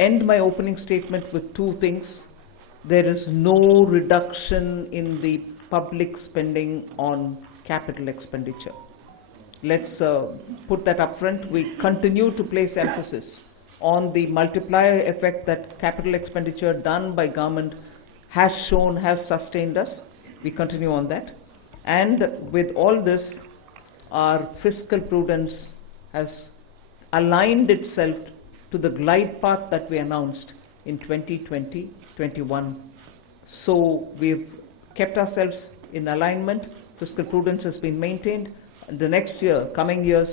end my opening statement with two things. There is no reduction in the public spending on capital expenditure. Let's put that up front. We continue to place emphasis on the multiplier effect that capital expenditure done by government has shown, has sustained us. We continue on that. And with all this, our fiscal prudence has aligned itself to the glide path that we announced in 2020-21. So we've kept ourselves in alignment. Fiscal prudence has been maintained. The next year, coming years,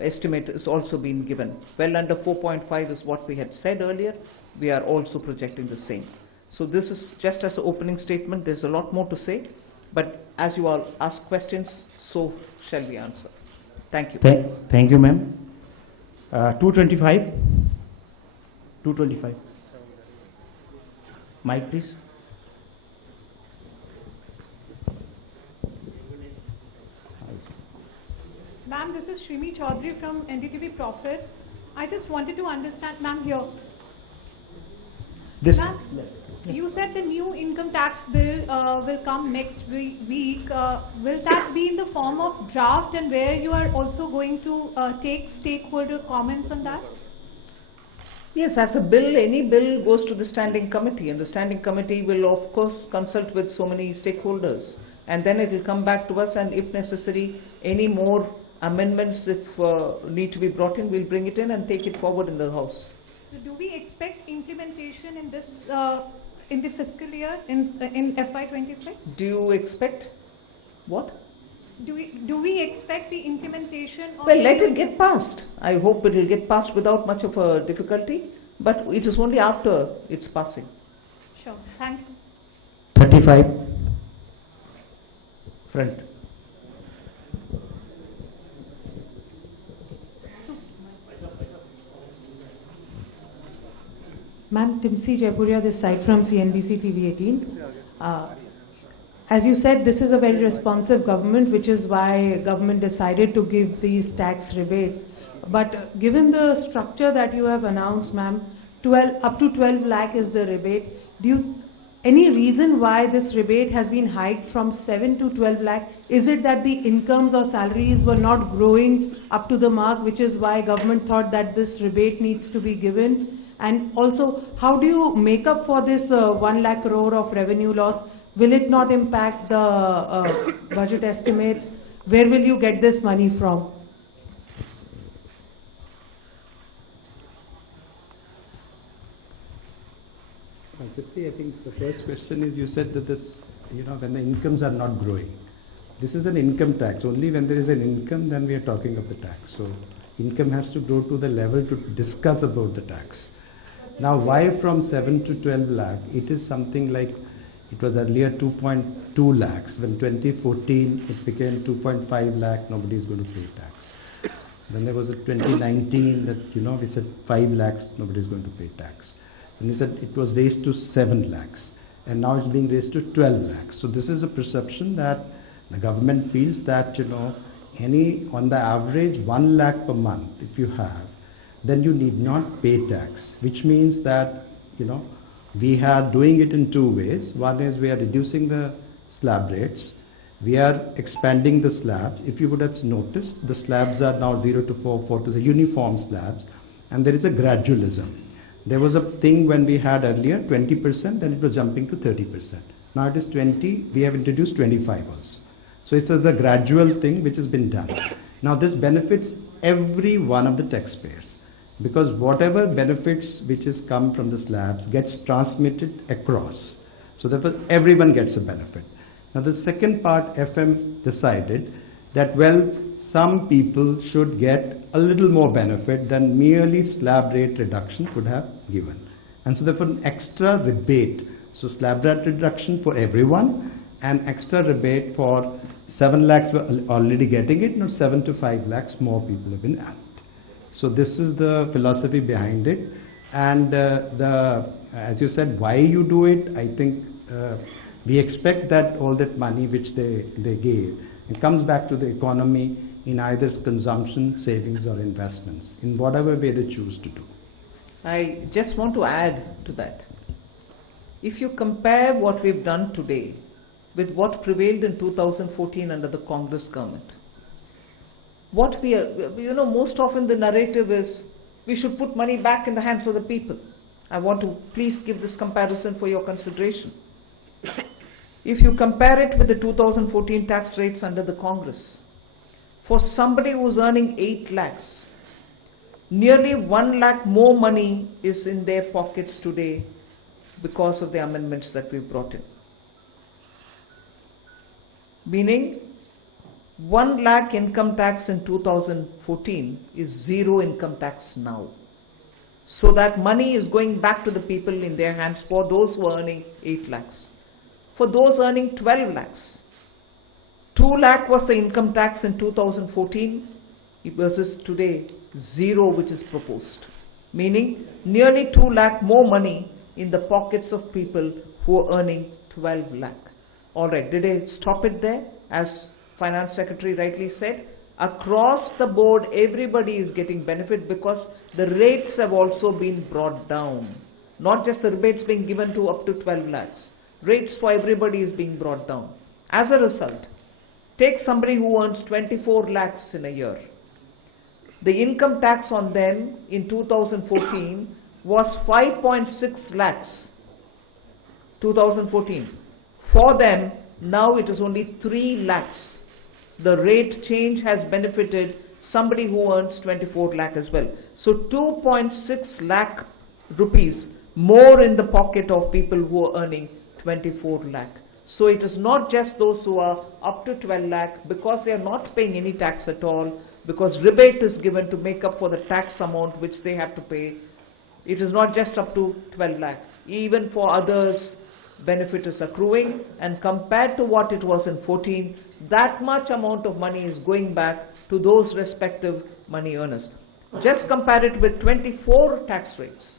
estimate is also been given. Well under 4.5 is what we had said earlier. We are also projecting the same. So this is just as an opening statement. There's a lot more to say, but as you all ask questions, so shall we answer. Thank you. Thank you, ma'am. 225. 225. Mic, please. Ma'am, this is Shrimi Chaudhary from NDTV Profit. I just wanted to understand, ma'am, here. Ma'am, you said the new income tax bill will come next week. Will that be in the form of draft, and where you are also going to take stakeholder comments on that? Yes, as a bill, any bill goes to the standing committee, and the standing committee will of course consult with so many stakeholders, and then it will come back to us, and if necessary, any more amendments if need to be brought in, we'll bring it in and take it forward in the House. So do we expect implementation in this in the fiscal year in FY23? Do you expect what? Do we expect the implementation of... Well, let it get passed. I hope it will get passed without much of a difficulty, but it is only after its passing. Sure, thanks. 35. Front. Ma'am, Timsi Jaipuria, this side from CNBC TV 18. As you said, this is a very responsive government, which is why government decided to give these tax rebates. But given the structure that you have announced, ma'am, up to 12 lakh is the rebate. Any reason why this rebate has been hiked from 7 to 12 lakh? Is it that the incomes or salaries were not growing up to the mark, which is why government thought that this rebate needs to be given? And also, how do you make up for this 1 lakh crore of revenue loss? Will it not impact the budget estimates? Where will you get this money from? I think the first question is, you said that this, when the incomes are not growing. This is an income tax. Only when there is an income, then we are talking of the tax. So income has to grow to the level to discuss about the tax. Now, why from 7 to 12 lakh? It is something like, it was earlier 2.2 lakhs. When 2014, it became 2.5 lakh, nobody is going to pay tax. Then there was a 2019 that, we said 5 lakhs, nobody is going to pay tax. And we said it was raised to 7 lakhs. And now it's being raised to 12 lakhs. So this is a perception that the government feels that, on the average 1 lakh per month, if you have, then you need not pay tax, which means that, we are doing it in two ways. One is we are reducing the slab rates. We are expanding the slabs. If you would have noticed, the slabs are now 0 to 4 to the uniform slabs, and there is a gradualism. There was a thing when we had earlier 20%, then it was jumping to 30%. Now it is 20, we have introduced 25 also. So it is a gradual thing which has been done. Now this benefits every one of the taxpayers, because whatever benefits which has come from the slabs gets transmitted across. So therefore everyone gets a benefit. Now the second part, FM decided that, well, some people should get a little more benefit than merely slab rate reduction could have given. And so therefore an extra rebate. So slab rate reduction for everyone, and extra rebate for 7 lakhs were already getting it, now 7 to 5 lakhs more people have been added. So this is the philosophy behind it. And as you said, why you do it, I think we expect that all that money which they gave, it comes back to the economy in either consumption, savings or investments, in whatever way they choose to do. I just want to add to that. If you compare what we've done today with what prevailed in 2014 under the Congress government, what we are, most often the narrative is we should put money back in the hands of the people. I want to please give this comparison for your consideration. If you compare it with the 2014 tax rates under the Congress, for somebody who's earning 8 lakhs, nearly 1 lakh more money is in their pockets today because of the amendments that we've brought in. Meaning, 1 lakh income tax in 2014 is 0 income tax now. So that money is going back to the people in their hands for those who are earning 8 lakhs. For those earning 12 lakhs, 2 lakh was the income tax in 2014 versus today 0 which is proposed. Meaning nearly 2 lakh more money in the pockets of people who are earning 12 lakh. Alright, did I stop it there? As Finance Secretary rightly said, across the board everybody is getting benefit because the rates have also been brought down. Not just the rebates being given to up to 12 lakhs. Rates for everybody is being brought down. As a result, take somebody who earns 24 lakhs in a year. The income tax on them in 2014 was 5.6 lakhs. 2014. For them, now it is only 3 lakhs. The rate change has benefited somebody who earns 24 lakh as well. So 2.6 lakh rupees more in the pocket of people who are earning 24 lakh. So it is not just those who are up to 12 lakh because they are not paying any tax at all, because rebate is given to make up for the tax amount which they have to pay. It is not just up to 12 lakh. Even for others, benefit is accruing, and compared to what it was in 14, that much amount of money is going back to those respective money earners. Just compare it with 24 tax rates,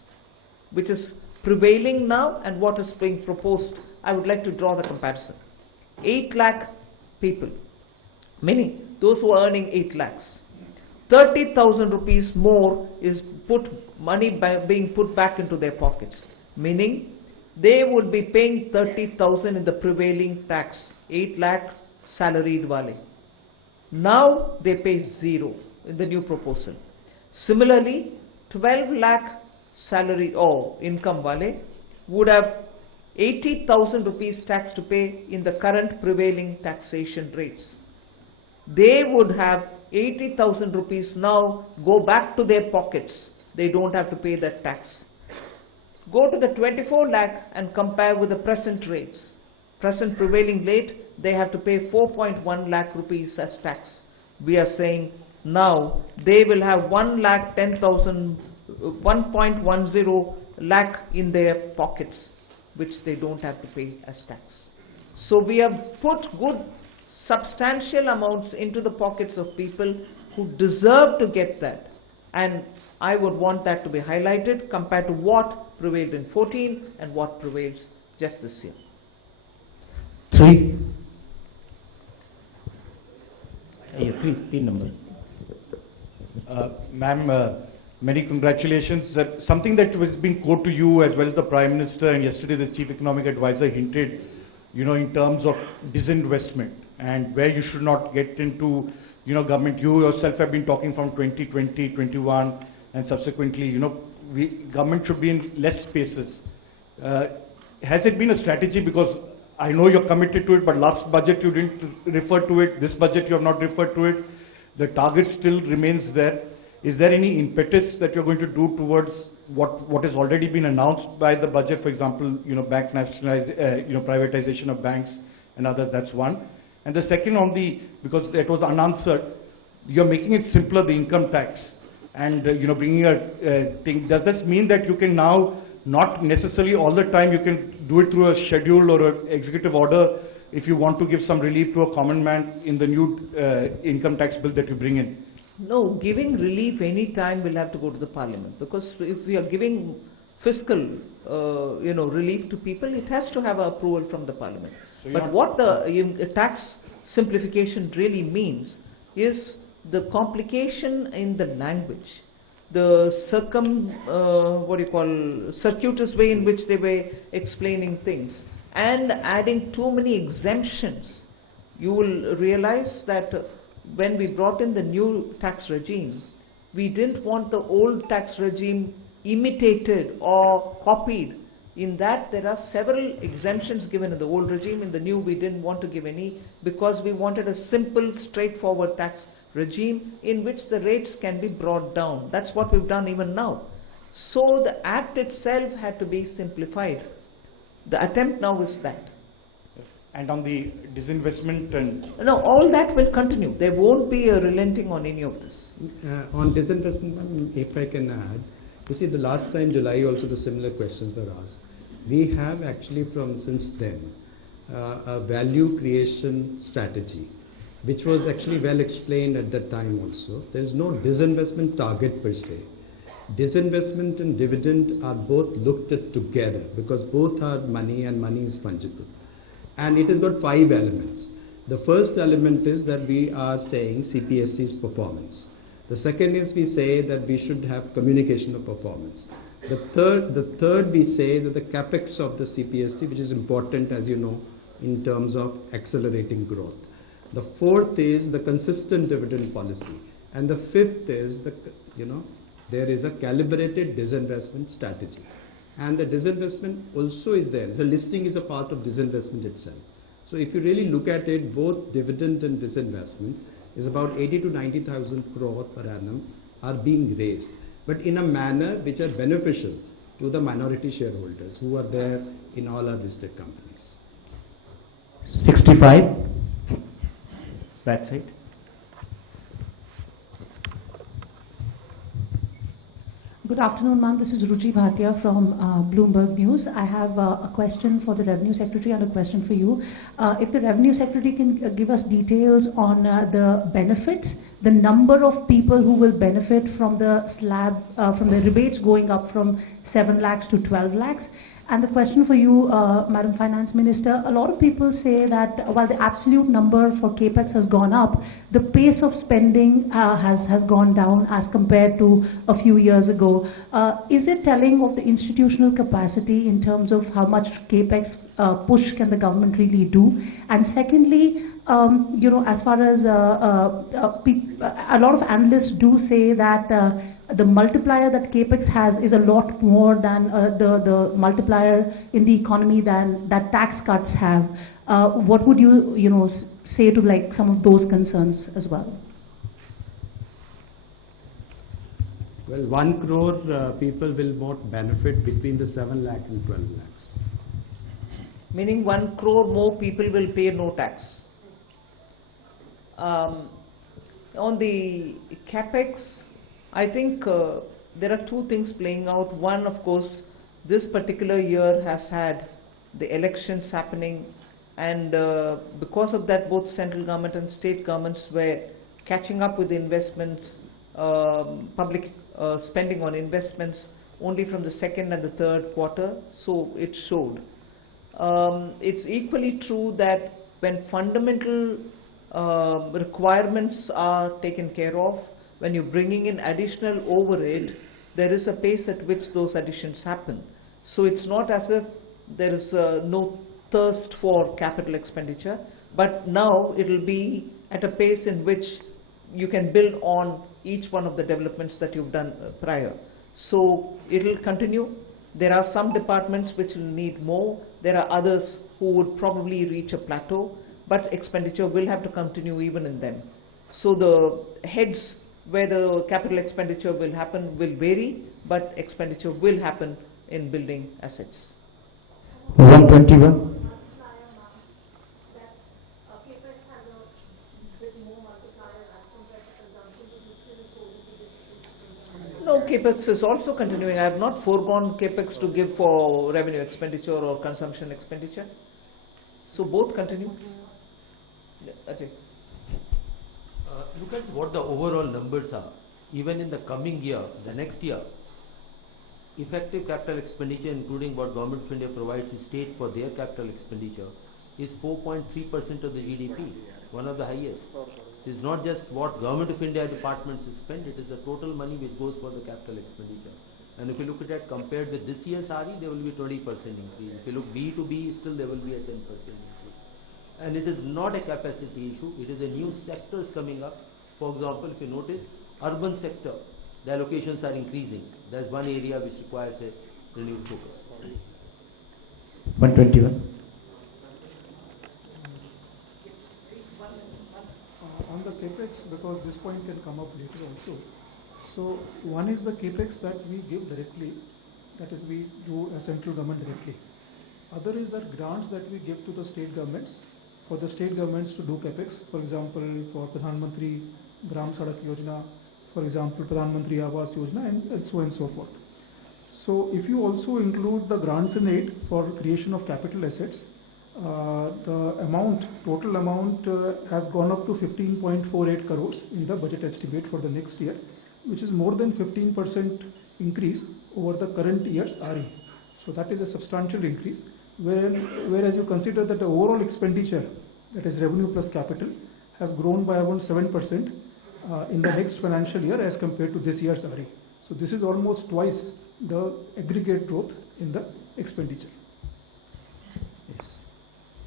which is prevailing now, and what is being proposed. I would like to draw the comparison. 8 lakh people, meaning those who are earning 8 lakhs. 30,000 rupees more is being put back into their pockets, meaning they would be paying 30,000 in the prevailing tax, 8 lakh salaried wale. Now they pay 0 in the new proposal. Similarly, 12 lakh salary or income wale would have 80,000 rupees tax to pay in the current prevailing taxation rates. They would have 80,000 rupees now go back to their pockets. They don't have to pay that tax. Go to the 24 lakh and compare with the present rates. Present prevailing rate, they have to pay 4.1 lakh rupees as tax. We are saying now they will have 1,10,000, 1.10 lakh in their pockets, which they don't have to pay as tax. So we have put good substantial amounts into the pockets of people who deserve to get that, and I would want that to be highlighted compared to what prevailed in 14 and what prevails just this year. 3. Three number. Ma'am, many congratulations. Something that was being quoted to you as well as the Prime Minister and yesterday the Chief Economic Advisor hinted, in terms of disinvestment and where you should not get into, government. You yourself have been talking from 2020, 21 and subsequently, government should be in less spaces. Has it been a strategy? Because I know you're committed to it, but last budget you didn't refer to it. This budget you have not referred to it. The target still remains there. Is there any impetus that you're going to do towards what has already been announced by the budget? For example, bank privatization of banks and others. That's one. And the second because it was unanswered, you're making it simpler, the income tax, and bringing a thing. Does that mean that you can now not necessarily all the time you can do it through a schedule or an executive order if you want to give some relief to a common man in the new income tax bill that you bring in? No, giving relief any time will have to go to the Parliament, because if we are giving fiscal relief to people, it has to have approval from the Parliament. So but what the tax simplification really means is the complication in the language. the circuitous way in which they were explaining things, and adding too many exemptions. You will realize that when we brought in the new tax regime, we didn't want the old tax regime imitated or copied. In that, there are several exemptions given in the old regime. In the new, we didn't want to give any, because we wanted a simple, straightforward tax regime in which the rates can be brought down. That's what we've done even now. So the act itself had to be simplified. The attempt now is that. And on the disinvestment and... No, all that will continue. There won't be a relenting on any of this. On disinvestment, if I can add, you see, the last time July also the similar questions were asked. We have actually since then a value creation strategy, which was actually well explained at that time also. There is no disinvestment target per se. Disinvestment and dividend are both looked at together, because both are money and money is fungible. And it has got 5 elements. The first element is that we are saying CPSC's performance. The second is we say that we should have communication of performance. The third we say that the Capex of the CPSC, which is important, as you know, in terms of accelerating growth. The fourth is the consistent dividend policy. And the fifth is there is a calibrated disinvestment strategy. And the disinvestment also is there. The listing is a part of disinvestment itself. So if you really look at it, both dividend and disinvestment is about 80 to 90,000 crore per annum are being raised, but in a manner which are beneficial to the minority shareholders who are there in all our listed companies. 65. Back side. Good afternoon, ma'am. This is Ruchi Bhatia from Bloomberg News. I have a question for the Revenue Secretary and a question for you. If the Revenue Secretary can give us details on the benefits, the number of people who will benefit from the slab, from the rebates going up from 7 lakhs to 12 lakhs. And the question for you, Madam Finance Minister, a lot of people say that while the absolute number for Capex has gone up, the pace of spending has gone down as compared to a few years ago. Is it telling of the institutional capacity in terms of how much Capex push can the government really do? And secondly, as far as a lot of analysts do say that the multiplier that Capex has is a lot more than the multiplier in the economy than that tax cuts have. What would you say to like some of those concerns as well? Well, 1 crore people will not benefit between the 7 lakh and 12 lakhs. Meaning 1 crore more people will pay no tax. On the Capex, I think there are 2 things playing out. One, of course, this particular year has had the elections happening, and because of that, both central government and state governments were catching up with investments, public spending on investments only from the 2nd and the 3rd quarter, so it showed. It's equally true that when fundamental requirements are taken care of, when you're bringing in additional overhead, there is a pace at which those additions happen. So it's not as if there is no thirst for capital expenditure, but now it will be at a pace in which you can build on each one of the developments that you've done prior. So it will continue. There are some departments which will need more. There are others who would probably reach a plateau, but expenditure will have to continue even in them. So the heads where the capital expenditure will happen will vary, but expenditure will happen in building assets. 121. No, Capex is also continuing. I have not foregone Capex to give for revenue expenditure or consumption expenditure. So both continue. Yeah, Ajay. Look at what the overall numbers are. Even in the coming year, the next year, effective capital expenditure, including what Government of India provides to state for their capital expenditure, is 4.3% of the GDP, one of the highest. It's not just what Government of India departments spend, it is the total money which goes for the capital expenditure. And if you look at that compared with this year's RE, there will be 20% increase. If you look B to B, still there will be a 10% increase. And it is not a capacity issue, it is a new sectors coming up. For example, if you notice, urban sector, the allocations are increasing. That's one area which requires a renewed focus. 121. On the Capex, because this point can come up later also. So one is the Capex that we give directly, that is we do a central government directly. Other is that grants that we give to the state governments, for the state governments to do Capex, for example for Pradhan Mantri Gram Sadak Yojana, for example Pradhan Mantri Awas Yojana, and so on and so forth. So if you also include the grants and aid for creation of capital assets, the amount, total amount has gone up to 15.48 crores in the budget estimate for the next year, which is more than 15% increase over the current year's RE. So that is a substantial increase, whereas you consider that the overall expenditure, that is revenue plus capital, has grown by around 7% in the next financial year as compared to this year's RE. So this is almost twice the aggregate growth in the expenditure. Yes.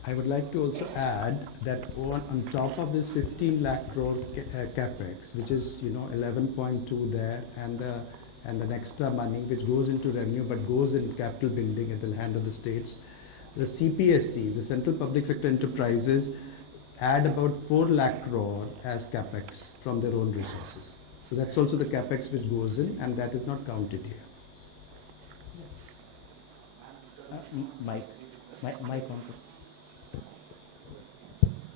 I would like to also add that on top of this 15 lakh crore capex, which is 11.2 there, and an extra money which goes into revenue but goes in capital building at the hand of the states, the CPSE, the Central Public Sector Enterprises, add about 4 lakh crore as capex from their own resources. So that's also the capex which goes in, and that is not counted here. Mike on.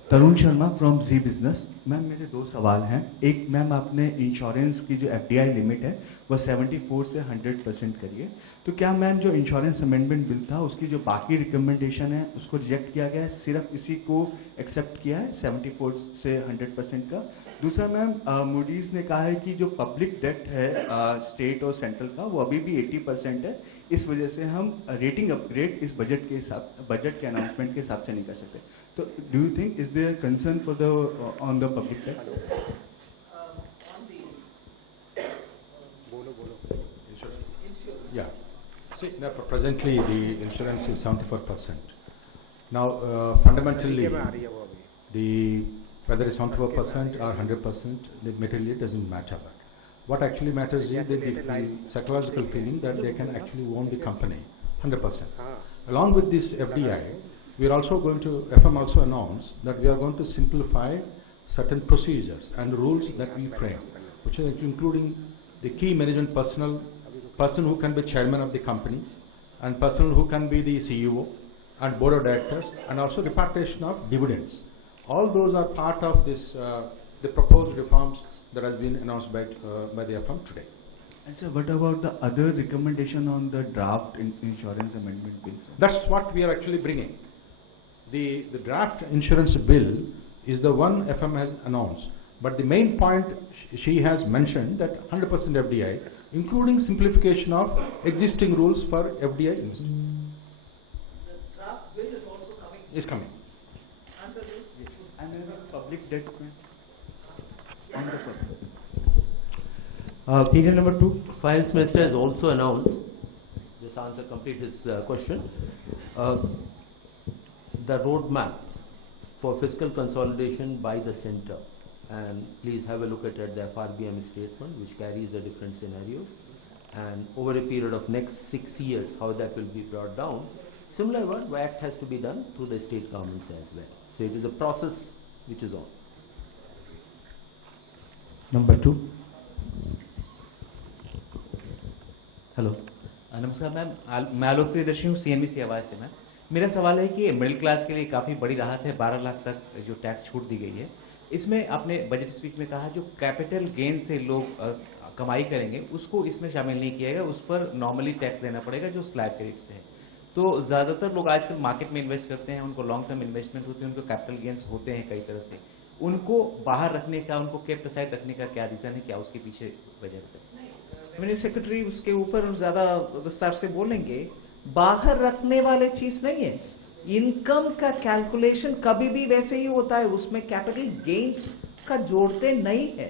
Tarun Sharma from Zee business. Ma'am मेरे दो सवाल हैं। एक, ma'am आपने insurance की जो FDI limit है वो 74 से 100% करिए, तो क्या मैम जो इंश्योरेंस अमेंडमेंट बिल था उसकी जो बाकी रिकमेंडेशन है उसको रिजेक्ट किया गया है, सिर्फ इसी को एक्सेप्ट किया है 74 से 100% का? दूसरा मैम, मूडीज ने कहा है कि जो पब्लिक डेट है स्टेट और सेंट्रल का वो अभी भी 80% है, इस वजह से हम रेटिंग अपग्रेड इस बजट के अनाउंसमेंट के हिसाब से नहीं कर सकते। तो do you think is there concern for the on the public debt? Yeah. See, now presently the insurance is 74%. Now, fundamentally, whether it's 74% or 100%, the materially doesn't matter. What actually matters is the psychological feeling that they can actually own the company 100%. Along with this FDI, we are also going to, FM also announced that we are going to simplify certain procedures and rules that we frame, which are including the key management personnel, person who can be chairman of the company, and person who can be the CEO and board of directors, and also repatriation of dividends. All those are part of this, the proposed reforms that has been announced by the FM today. And sir, what about the other recommendation on the draft insurance amendment bill? That's what we are actually bringing. The draft insurance bill is the one FM has announced, but the main point she has mentioned that 100% FDI, including simplification of existing rules for FDI. The draft bill is also coming. Is coming. Under this, And then the public debt on the Period number 2, Finance Minister has also announced, this answer completes his question, the roadmap for fiscal consolidation by the centre. And please have a look at the FRBM statement, which carries the different scenarios, and over a period of next 6 years how that will be brought down. Similar one, VAT has to be done through the state governments as well. So it is a process which is on. Number 2. Hello, नमस्कार ma'am, मैं आलोक प्रियदर्शी हूँ CNBC आवाज़ से। Ma'am मेरा सवाल है कि middle class के लिए काफ़ी बड़ी राहत है, 12 लाख तक जो टैक्स छूट दी गई है। इसमें आपने बजट स्पीच में कहा जो कैपिटल गेन से लोग कमाई करेंगे उसको इसमें शामिल नहीं किया गया, उस पर नॉर्मली टैक्स देना पड़ेगा जो स्लैब के रेट से है। तो ज़्यादातर लोग आजकल मार्केट में इन्वेस्ट करते हैं, उनको लॉन्ग टर्म इन्वेस्टमेंट होती है, उनको कैपिटल गेन्स होते हैं कई तरह से, उनको बाहर रखने का, उनको केप्ट असाइड रखने का क्या रीज़न है, क्या उसके पीछे वजह है? रेवेन्यू सेक्रेटरी उसके ऊपर ज़्यादा विस्तार से बोलेंगे। बाहर रखने वाले चीज नहीं है, इनकम का कैलकुलेशन कभी भी वैसे ही होता है, उसमें कैपिटल गेन्स का जोड़ते नहीं है।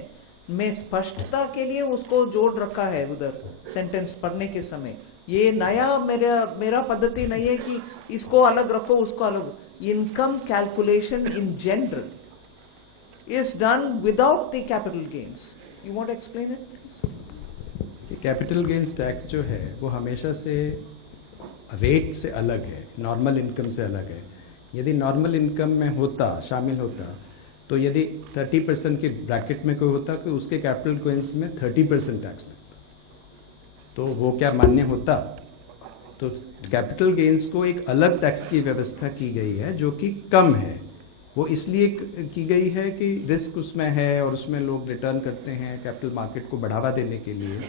मैं स्पष्टता के लिए उसको जोड़ रखा है उधर सेंटेंस पढ़ने के समय। ये नया मेरा पद्धति नहीं है कि इसको अलग रखो उसको अलग। Income calculation in general is done without the capital gains. You want to explain it? Capital gains tax जो है वो हमेशा से रेट से अलग है, नॉर्मल इनकम से अलग है। यदि नॉर्मल इनकम में शामिल होता तो यदि 30% के ब्रैकेट में कोई होता तो उसके कैपिटल गेन्स में 30% टैक्स लगता, तो वो क्या मान्य होता? तो कैपिटल गेन्स को एक अलग टैक्स की व्यवस्था की गई है जो कि कम है। वो इसलिए की गई है कि रिस्क उसमें है और उसमें लोग रिटर्न करते हैं कैपिटल मार्केट को बढ़ावा देने के लिए,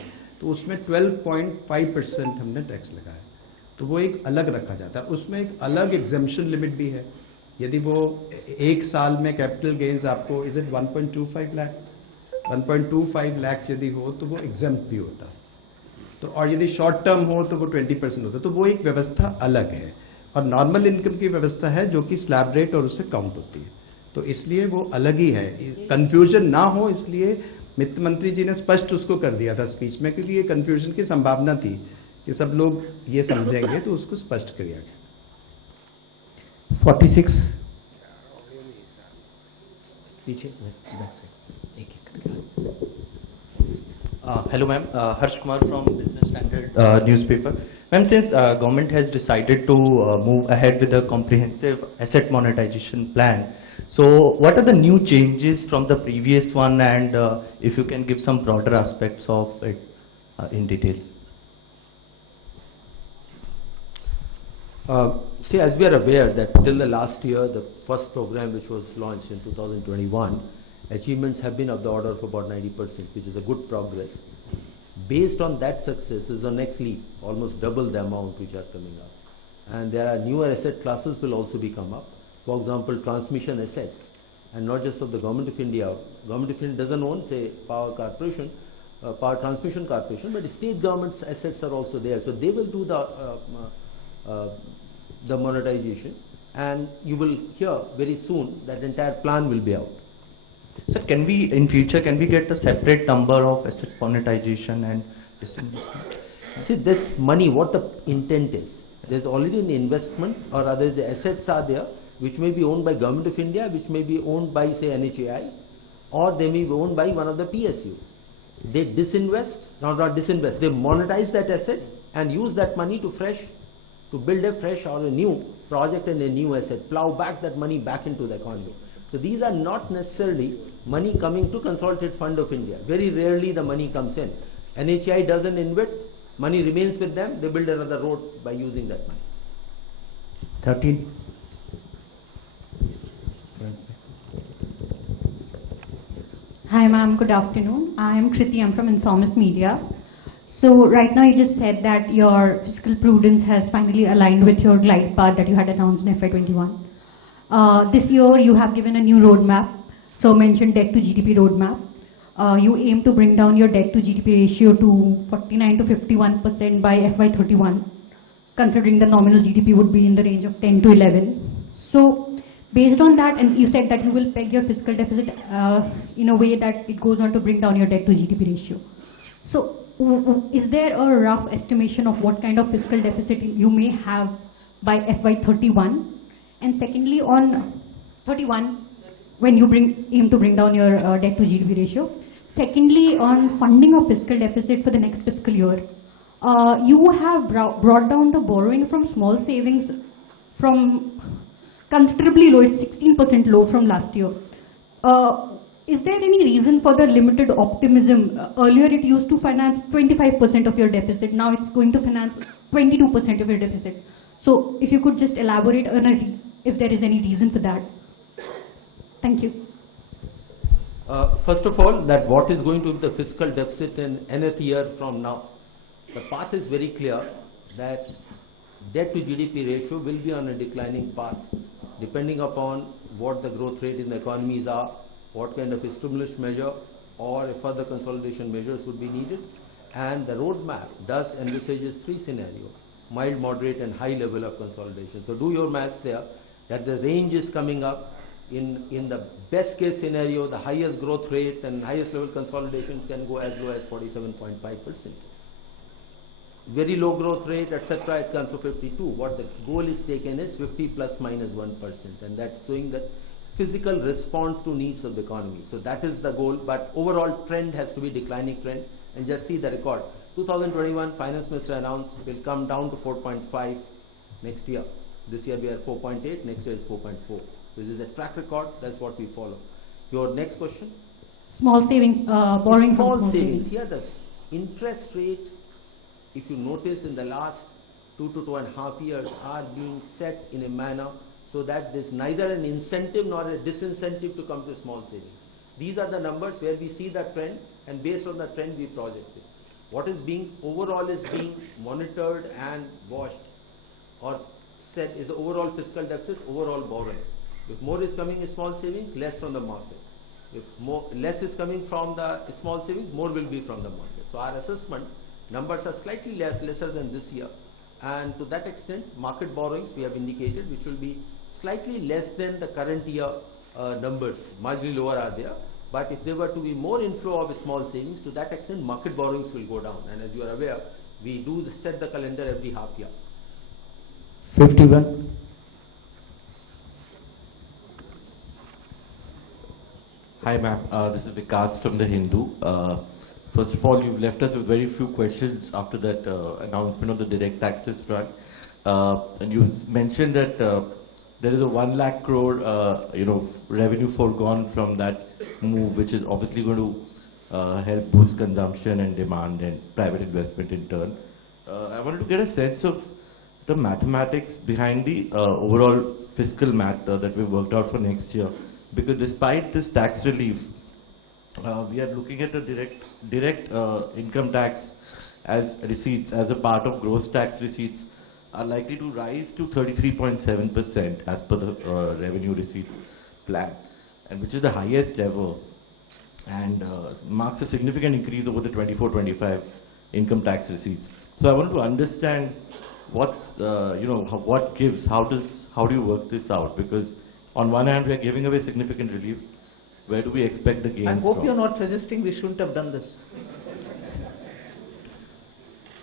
तो उसमें 12.5% हमने टैक्स लगाया, तो वो एक अलग रखा जाता है। उसमें एक अलग एग्जेम्पशन लिमिट भी है। यदि वो एक साल में कैपिटल गेन्स आपको 1.25 लाख 1.25 लाख यदि हो तो वो एग्जेम्प्ट भी होता, तो और यदि शॉर्ट टर्म हो तो वो 20% होता, तो वो एक व्यवस्था अलग है। और नॉर्मल इनकम की व्यवस्था है जो कि स्लैब रेट और उससे काउंट होती है, तो इसलिए वो अलग ही है। कंफ्यूजन ना हो इसलिए वित्त मंत्री जी ने स्पष्ट उसको कर दिया था स्पीच में, क्योंकि ये कंफ्यूजन की संभावना थी कि सब लोग ये समझेंगे, तो उसको स्पष्ट किया गया। 46 पीछे hello ma'am, Harsh Kumar from Business Standard newspaper. Ma'am, since government has decided to move ahead with a comprehensive asset monetization plan, so what are the new changes from the previous one, and if you can give some broader aspects of it in detail? See, as we are aware that till the last year, the first program which was launched in 2021, achievements have been of the order of about 90%, which is a good progress. Based on that success is the next leap, almost double the amount which are coming up. And there are newer asset classes will also be come up. For example, transmission assets, and not just of the Government of India. Government of India doesn't own, say, power corporation, power transmission corporation, but state government's assets are also there. So they will do the monetization, and you will hear very soon that entire plan will be out. Sir, can we, in future, can we get a separate number of asset monetization and disinvestment? See, this money, what the intent is, there's already an investment, or rather the assets are there, which may be owned by Government of India, which may be owned by, say, NHAI, or they may be owned by one of the PSUs. They disinvest, not disinvest, they monetize that asset and use that money to build a fresh or a new project and a new asset, plow back that money back into the economy. So these are not necessarily money coming to Consolidated Fund of India. Very rarely the money comes in. NHI doesn't invest, money remains with them, they build another road by using that money. 13. Hi ma'am, good afternoon. I am Kriti, I'm from Informist Media. So right now you just said that your fiscal prudence has finally aligned with your glide path that you had announced in FY21. This year you have given a new roadmap, so mentioned debt to GDP roadmap. You aim to bring down your debt to GDP ratio to 49 to 51% by FY31, considering the nominal GDP would be in the range of 10 to 11. So based on that, and you said that you will peg your fiscal deficit in a way that it goes on to bring down your debt to GDP ratio. So is there a rough estimation of what kind of fiscal deficit you may have by FY31? And secondly, on 31, when you aim to bring down your debt to GDP ratio. Secondly, on funding of fiscal deficit for the next fiscal year, you have brought down the borrowing from small savings from considerably low, it's 16% low from last year. Is there any reason for the limited optimism? Earlier it used to finance 25% of your deficit, now it's going to finance 22% of your deficit. So if you could just elaborate on if there is any reason for that. Thank you. First of all, that what is going to be the fiscal deficit in nth year from now? The path is very clear that debt to GDP ratio will be on a declining path, depending upon what the growth rate in the economies are, what kind of a stimulus measure or a further consolidation measures would be needed. And the roadmap does envisages three scenarios: mild, moderate and high level of consolidation. So do your maths there, that the range is coming up. in the best case scenario, the highest growth rate and highest level consolidation can go as low as 47.5%. Very low growth rate, etc., it comes to 52. What the goal is taken is 50 plus minus 1%, and that's showing that physical response to needs of the economy. So that is the goal, but overall trend has to be declining trend. And just see the record. 2021, Finance Minister announced will come down to 4.5 next year. This year we are 4.8, next year is 4.4. This is a track record, that's what we follow. Your next question? Small savings, borrowing from Small savings. Here the interest rate, if you notice in the last 2 to 2.5 years, are being set in a manner so that there is neither an incentive nor a disincentive to come to small savings. These are the numbers where we see the trend, and based on the trend we project it. What is being overall is being monitored and watched or set is the overall fiscal deficit, overall borrowing. If more is coming in small savings, less from the market. If less is coming from the small savings, more will be from the market. So our assessment numbers are slightly lesser than this year, and to that extent market borrowings we have indicated which will be slightly less than the current year numbers, marginally lower are there. But if there were to be more inflow of small savings, to that extent market borrowings will go down. And as you are aware, we do set the calendar every half year. 51. Hi ma'am, this is Vikas from the Hindu. First of all, you've left us with very few questions after that announcement of the direct taxes front. And you mentioned that there is a 1 lakh crore revenue foregone from that move, which is obviously going to help boost consumption and demand and private investment in turn. I wanted to get a sense of the mathematics behind the overall fiscal math that we worked out for next year, because despite this tax relief, we are looking at the direct income tax as receipts as a part of gross tax receipts are likely to rise to 33.7% as per the revenue receipts plan, and which is the highest ever, and marks a significant increase over the 24-25 income tax receipts. So I want to understand what's what gives, how do you work this out? Because on one hand we are giving away significant relief. Where do we expect the gains I hope from? you're not suggesting we shouldn't have done this.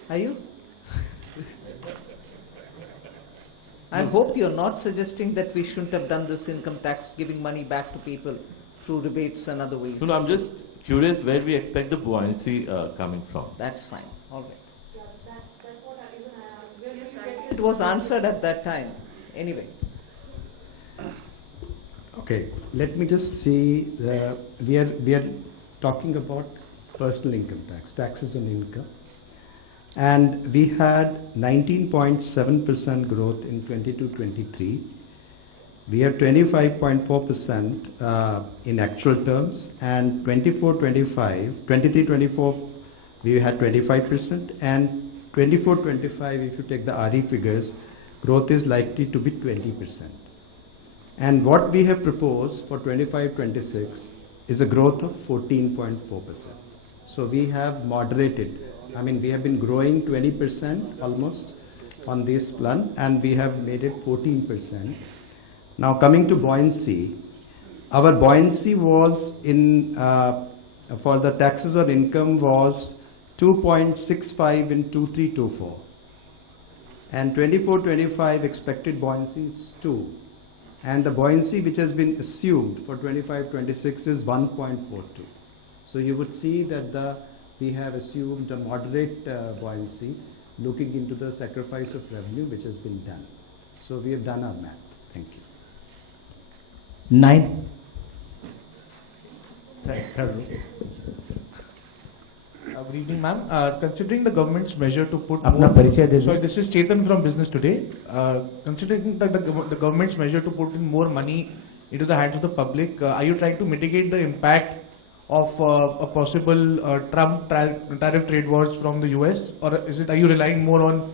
Are you? I hope you're not suggesting that we shouldn't have done this income tax, giving money back to people through rebates and other ways. No, I'm just curious where we expect the buoyancy coming from. That's fine. All right. Yeah, that's what I it was answered at that time. Anyway. Okay, let me just see. We are talking about personal income tax, taxes on income, and we had 19.7% growth in 22-23. We have 25.4% in actual terms, and 23-24 we had 25%, and 24-25 if you take the RE figures, growth is likely to be 20%. And what we have proposed for 25-26 is a growth of 14.4%. So we have moderated. I mean, we have been growing 20% almost on this plan, and we have made it 14%. Now coming to buoyancy, our buoyancy was in for the taxes on income was 2.65 in 23-24, and 24-25 expected buoyancy is 2. And the buoyancy which has been assumed for 25-26 is 1.42. So you would see that we have assumed a moderate buoyancy, looking into the sacrifice of revenue which has been done. So we have done our math. Thank you. 9. Good evening, ma'am. Considering the government's measure to put Sorry, this is Chetan from Business Today. Considering that the government's measure to put in more money into the hands of the public, are you trying to mitigate the impact of a possible Trump tariff trade wars from the US, or are you relying more on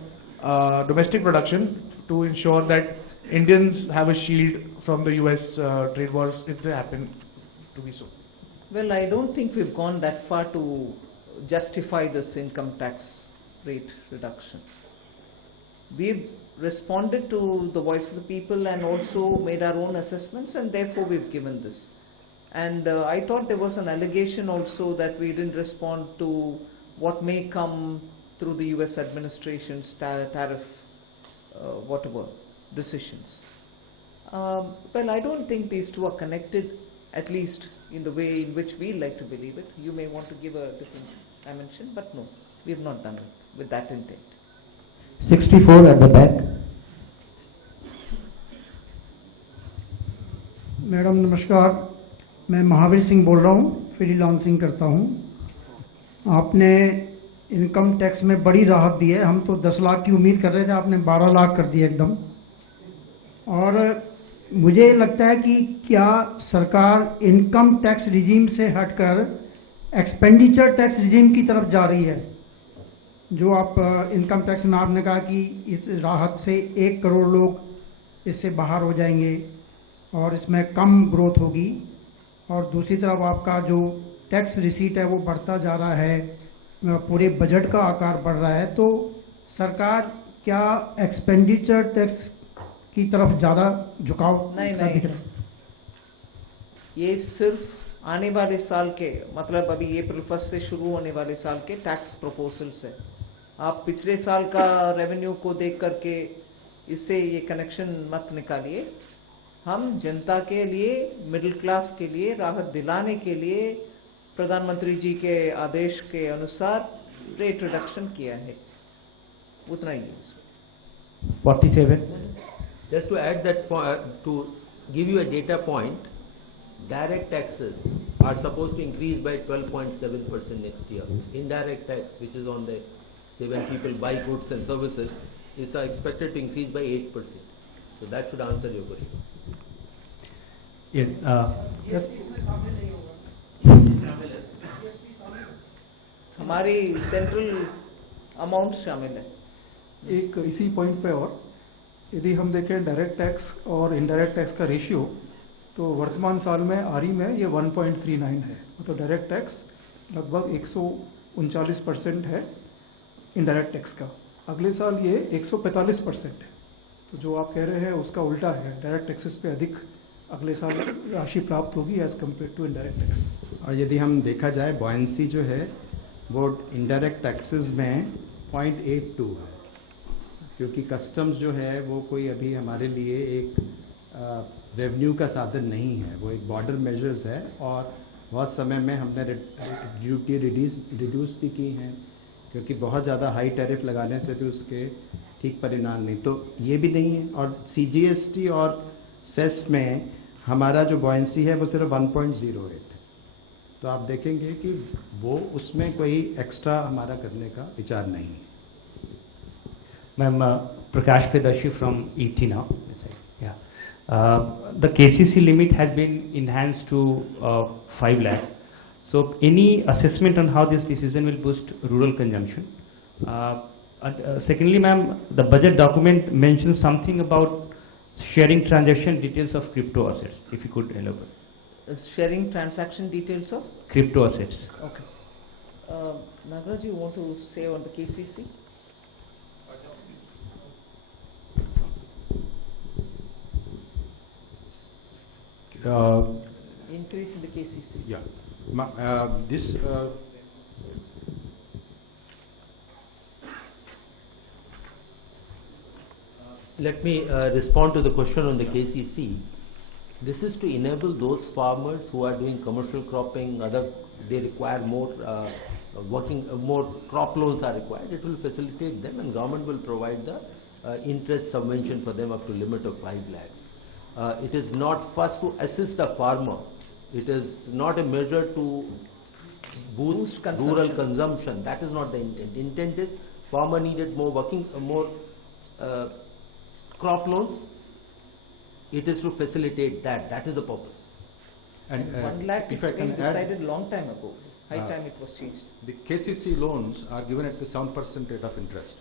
domestic production to ensure that Indians have a shield from the US trade wars if they happen to be so? Well, I don't think we've gone that far to justify this income tax rate reduction. we've responded to the voice of the people and also made our own assessments, and therefore we've given this. And I thought there was an allegation also that we didn't respond to what may come through the US administration's tariff whatever decisions. Well, I don't think these two are connected, at least in the way in which we like to believe it. You may want to give a different dimension, but no, we have not done it with that intent. 64 at the back. Madam नमस्कार, मैं महावीर सिंह बोल रहा हूँ, freelancing करता हूँ। आपने income tax में बड़ी राहत दी है, हम तो 10 लाख की उम्मीद कर रहे थे, आपने 12 लाख कर दिया एकदम। और मुझे लगता है कि क्या सरकार इनकम टैक्स रिजीम से हटकर एक्सपेंडिचर टैक्स रिजीम की तरफ जा रही है? जो आप इनकम टैक्स में आपने कहा कि इस राहत से 1 करोड़ लोग इससे बाहर हो जाएंगे और इसमें कम ग्रोथ होगी, और दूसरी तरफ आपका जो टैक्स रिसीट है वो बढ़ता जा रहा है, पूरे बजट का आकार बढ़ रहा है, तो सरकार क्या एक्सपेंडिचर टैक्स की तरफ ज़्यादा झुकाव दिख रहा है? ये सिर्फ आने वाले साल के, मतलब अभी अप्रैल 1 से शुरू होने वाले साल के टैक्स प्रपोजल्स है। आप पिछले साल का रेवेन्यू को देख करके इससे ये कनेक्शन मत निकालिए। हम जनता के लिए, मिडिल क्लास के लिए राहत दिलाने के लिए प्रधानमंत्री जी के आदेश के अनुसार रेट रिडक्शन किया है, उतना ही है। 47. Just to add that to give you a data point, direct taxes are supposed to increase by 12.7% next year. Indirect tax, which is on the, say when people buy goods and services, is expected to increase by 8%. So that should answer your question. Yes. हमारी central amount शामिल है। एक इसी point पे और यदि हम देखें डायरेक्ट टैक्स और इनडायरेक्ट टैक्स का रेशियो, तो वर्तमान साल में आरई में ये 1.39 है, मतलब डायरेक्ट टैक्स लगभग 139% है इनडायरेक्ट टैक्स का। अगले साल ये 145% है। तो जो आप कह रहे हैं उसका उल्टा है, डायरेक्ट टैक्सेस पे अधिक अगले साल राशि प्राप्त होगी as compared to indirect tax. और यदि हम देखा जाए बॉयंसी जो है वो इनडायरेक्ट टैक्सेस में 0.82 है, क्योंकि कस्टम्स जो है वो कोई अभी हमारे लिए एक रेवेन्यू का साधन नहीं है, वो एक बॉर्डर मेजर्स है, और बहुत समय में हमने ड्यूटी रिड्यूस भी की हैं, क्योंकि बहुत ज़्यादा हाई टैरिफ लगाने से भी उसके ठीक परिणाम नहीं, तो ये भी नहीं है। और CGST और सेस में हमारा जो बॉयंसी है वो सिर्फ 1.08 है, तो आप देखेंगे कि वो उसमें कोई एक्स्ट्रा हमारा करने का विचार नहीं है। Ma'am, Prakash Predarshi from ET now. Yeah. The KCC limit has been enhanced to 5 lakh. So, any assessment on how this decision will boost rural consumption? Secondly, ma'am, the budget document mentions something about sharing transaction details of crypto assets. If you could elaborate. Sharing transaction details of crypto assets. Okay. Nagaraj, you want to say on the KCC? Increase in the KCC. Yeah. Let me respond to the question on the KCC. This is to enable those farmers who are doing commercial cropping, they require more more crop loans are required. It will facilitate them, and government will provide the interest subvention for them up to limit of 5 lakhs. It is not first to assist the farmer. It is not a measure to boost rural consumption. That is not the intent. Intent is farmer needed more crop loans. It is to facilitate that. That is the purpose. And 1 lakh if I can was decided long time ago. High time it was changed. The KCC loans are given at the 7% rate of interest.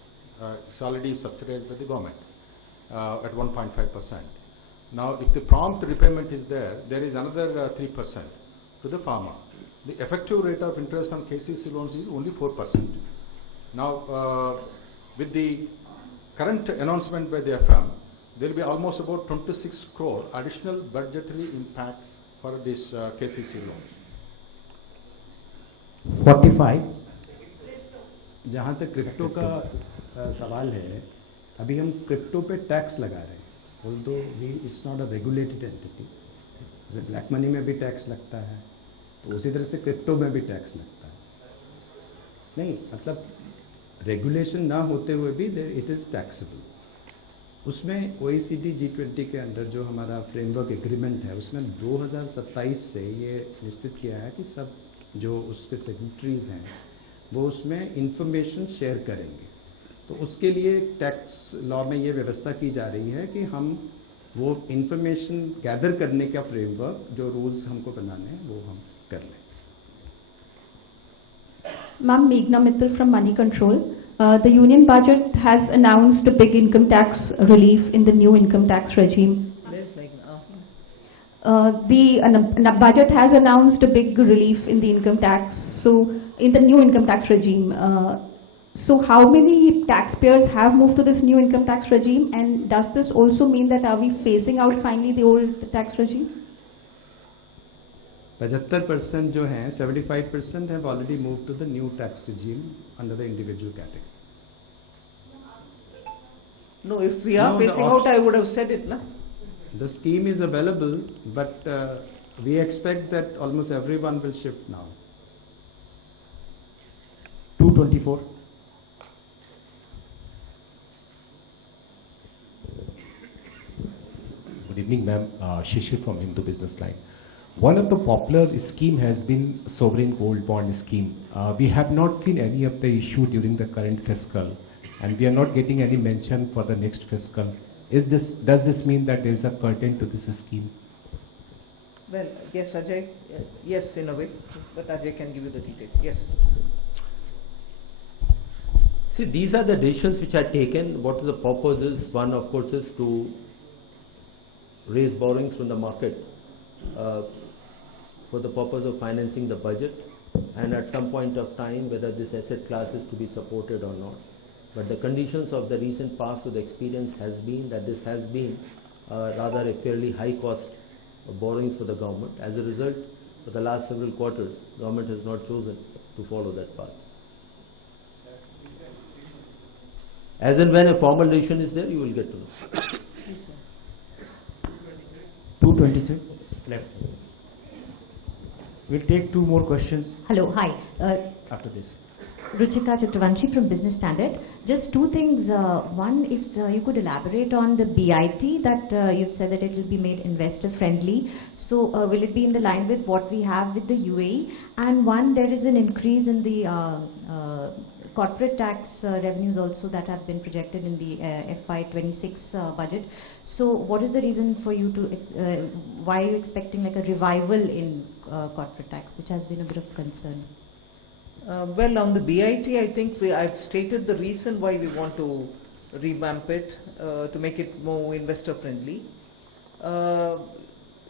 It's already subsidized by the government at 1.5%. Now, if the prompt repayment is there, there is another 3% to the farmer. The effective rate of interest on KCC loans is only 4%. Now, with the current announcement by the FM, there will be almost about 26 crore additional budgetary impact for this KCC loan. 45. जहाँ तक crypto का सवाल है, अभी हम crypto पे tax लगा रहे हैं, although it's not a regulated entity. Black money में भी टैक्स लगता है, तो उसी तरह से क्रिप्टो में भी टैक्स लगता है. नहीं, मतलब रेगुलेशन ना होते हुए भी इट इज़ टैक्सेबल. उसमें OECD G20 के अंदर जो हमारा फ्रेमवर्क एग्रीमेंट है, उसमें 2027 से ये निश्चित किया है कि सब जो उसके सिग्नेटरीज हैं वो उसमें इंफॉर्मेशन शेयर करेंगे. तो उसके लिए टैक्स लॉ में ये व्यवस्था की जा रही है कि हम वो इंफॉर्मेशन गैदर करने का फ्रेमवर्क, जो रूल्स हमको बनाने हैं, वो हम कर लें. Ma'am, Meghna Mittal from Money Control. The union budget has announced a big income tax relief in the new income tax regime. The budget has announced a big relief in the income tax, so in the new income tax regime. So how many taxpayers have moved to this new income tax regime, and does this also mean that are we phasing out finally the old tax regime? 75% जो हैं, 75% have already moved to the new tax regime under the individual category. No, if we are phasing out, I would have said it, na? The scheme is available, but we expect that almost everyone will shift now. 224. Good evening, ma'am. Shishir from Hindu Business Line. One of the popular scheme has been sovereign gold bond scheme. We have not seen any of the issue during the current fiscal, and we are not getting any mention for the next fiscal. Does this mean that there is a curtain to this scheme? Well, yes, Ajay. Yes, in a way, but Ajay can give you the details. Yes. See, these are the decisions which are taken. What is the purpose is, one of course is to raise borrowings from the market for the purpose of financing the budget, and at some point of time whether this asset class is to be supported or not. But the conditions of the recent past with experience has been that this has been rather a fairly high cost of borrowings for the government. As a result, for the last several quarters, government has not chosen to follow that path. As and when a formal decision is there, you will get to know. 226. Left. We'll take two more questions. Hello, hi. After this. Ruchika Chakravanshi from Business Standard. Just two things. One, if you could elaborate on the BIT that you've said that it will be made investor friendly. So will it be in the line with what we have with the UAE? And one, there is an increase in the corporate tax revenues also that have been projected in the FY26 budget. So what is the reason for you to, why are you expecting like a revival in corporate tax, which has been a bit of concern? Well, on the BIT, I think I've stated the reason why we want to revamp it, to make it more investor friendly.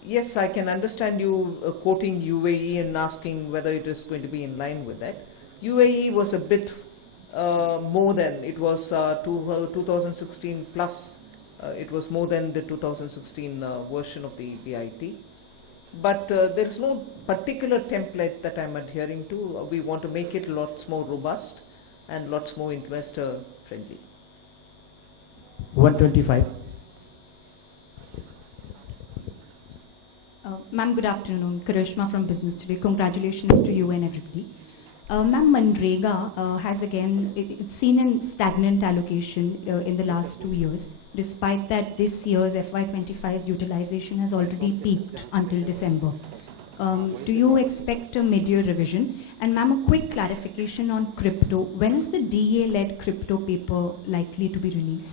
Yes, I can understand you quoting UAE and asking whether it is going to be in line with that. UAE was a bit more than, it was 2016 plus, it was more than the 2016 version of the BIT. But there is no particular template that I am adhering to. We want to make it lots more robust and lots more investor friendly. 125. Ma'am, good afternoon. Karishma from Business Today. Congratulations to you and everybody. Ma'am, Manrega has again, it's seen a stagnant allocation in the last 2 years. Despite that, this year's FY25's utilization has already peaked until December. Do you expect a mid-year revision? And ma'am, a quick clarification on crypto. When is the DA-led crypto paper likely to be released?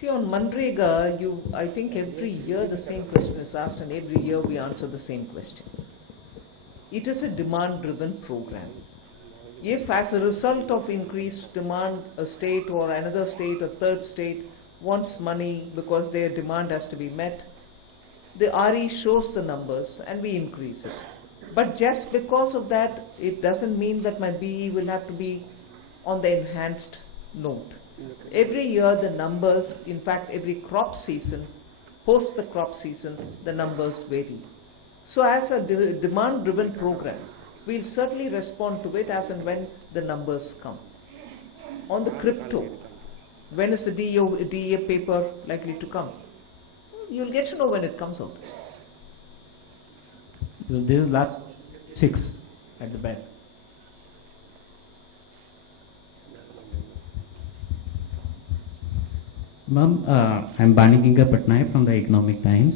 See, on Manrega, I think every year the same question is asked, and every year we answer the same question. It is a demand-driven program. If as a result of increased demand, a state or another state, a third state, wants money because their demand has to be met, the RE shows the numbers and we increase it. But just because of that, it doesn't mean that my BE will have to be on the enhanced note. Every year the numbers, in fact every crop season, post the crop season, the numbers vary. So as a demand driven program, we'll certainly respond to it as and when the numbers come. On the crypto, when is the DEA paper likely to come? You'll get to know when it comes out. This is last 6 at the back. Ma'am, I'm Banikinga Patnaik from the Economic Times.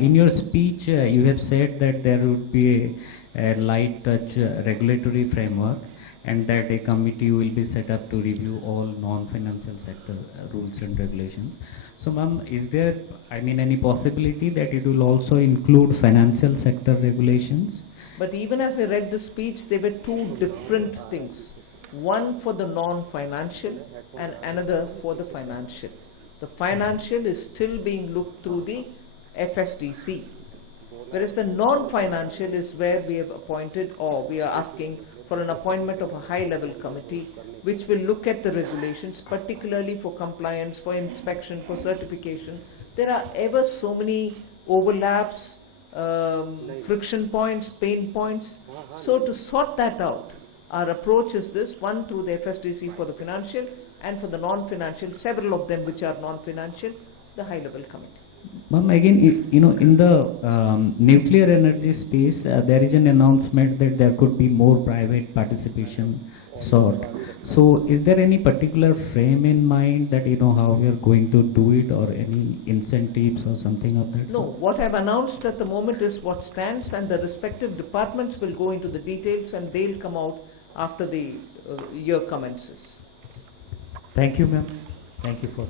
In your speech, you have said that there would be a light touch regulatory framework and that a committee will be set up to review all non-financial sector rules and regulations. So, ma'am, is there, any possibility that it will also include financial sector regulations? But even as I read the speech, there were two different things. One for the non-financial and another for the financial. The financial is still being looked through the FSDC, whereas the non-financial is where we have appointed, or we are asking for an appointment of a high-level committee which will look at the regulations, particularly for compliance, for inspection, for certification. There are ever so many overlaps, friction points, pain points. So to sort that out, our approach is this: one through the FSDC for the financial, and for the non-financial, several of them which are non-financial, the high-level committee. Ma'am, again, in the nuclear energy space, there is an announcement that there could be more private participation sought. So, is there any particular frame in mind that how we are going to do it, or any incentives or something of that? No, what I've announced at the moment is what stands, and the respective departments will go into the details, and they'll come out after the year commences. Thank you, ma'am. Thank you for.